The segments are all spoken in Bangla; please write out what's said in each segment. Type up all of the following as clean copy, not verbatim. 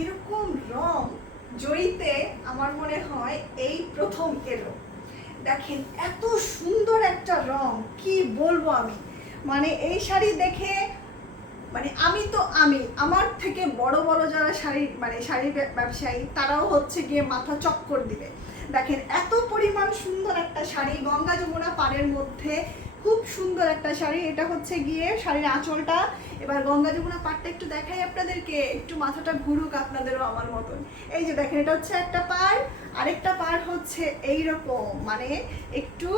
এরকম রং জড়িতে আমার মনে হয় এই প্রথম এলো। দেখেন এত সুন্দর একটা রং, কি বলবো আমি। মানে এই শাড়ি দেখে মানে আমি আমার থেকে বড় বড় যারা শাড়ির ব্যবসায়ী তারাও হচ্ছে গিয়ে মাথা চক্কর দিবে। দেখেন এত পরিমাণ সুন্দর একটা শাড়ি, গঙ্গা যমুনা পাড়ের মধ্যে খুব সুন্দর একটা শাড়ি। এটা হচ্ছে গিয়ে শাড়ির আঁচলটা। এবার গঙ্গা যমুনা পাড়টা একটু দেখাই আপনাদেরকে, একটু মাথাটা ঘুরুক আপনাদেরও আমার মতন। এই যে দেখেন, এটা হচ্ছে একটা পাড়, আরেকটা পাড় হচ্ছে এইরকম, মানে একটু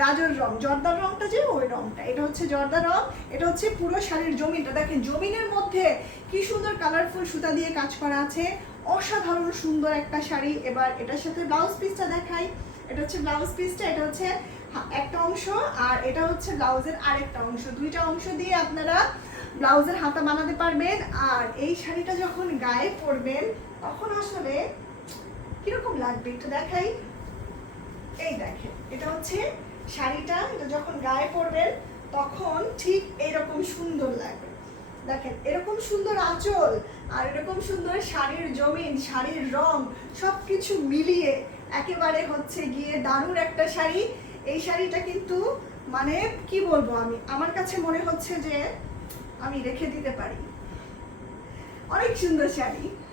গাজর রং, জর্দার রংটা যে ওই রংটা, এটা হচ্ছে জর্দা রং। এটা হচ্ছে পুরো শাড়ির জমিনটা, দেখেন জমিনের মধ্যে কি সুন্দর কালারফুল সুতা দিয়ে কাজ করা আছে, অসাধারণ সুন্দর একটা শাড়ি। এবার এটার সাথে ব্লাউজ পিসটা দেখাই। এটা হচ্ছে ব্লাউজ পিসটা, এটা হচ্ছে একটা অংশ, আর এটা হচ্ছে ব্লাউজের আরেকটা অংশ। দুইটা অংশ দিয়ে আপনারা ব্লাউজের হাতা বানাতে পারবেন। আর এই শাড়িটা যখন গায়ে পরবেন তখন আসলে কিরকম লাগবে একটু দেখাই। এই দেখেন, এটা হচ্ছে শাড়িটা, এটা যখন গায়ে পরবেন তখন ঠিক এরকম সুন্দর লাগবে। দেখেন এরকম সুন্দর আঁচল আর এরকম সুন্দর শাড়ির জমিন, শাড়ির রং সবকিছু মিলিয়ে একেবারে হচ্ছে গিয়ে দারুণ একটা শাড়ি। এই শাড়িটা কিন্তু মানে কি বলবো আমি, আমার কাছে মনে হচ্ছে যে আমি রেখে দিতে পারি। অনেক সুন্দর শাড়ি।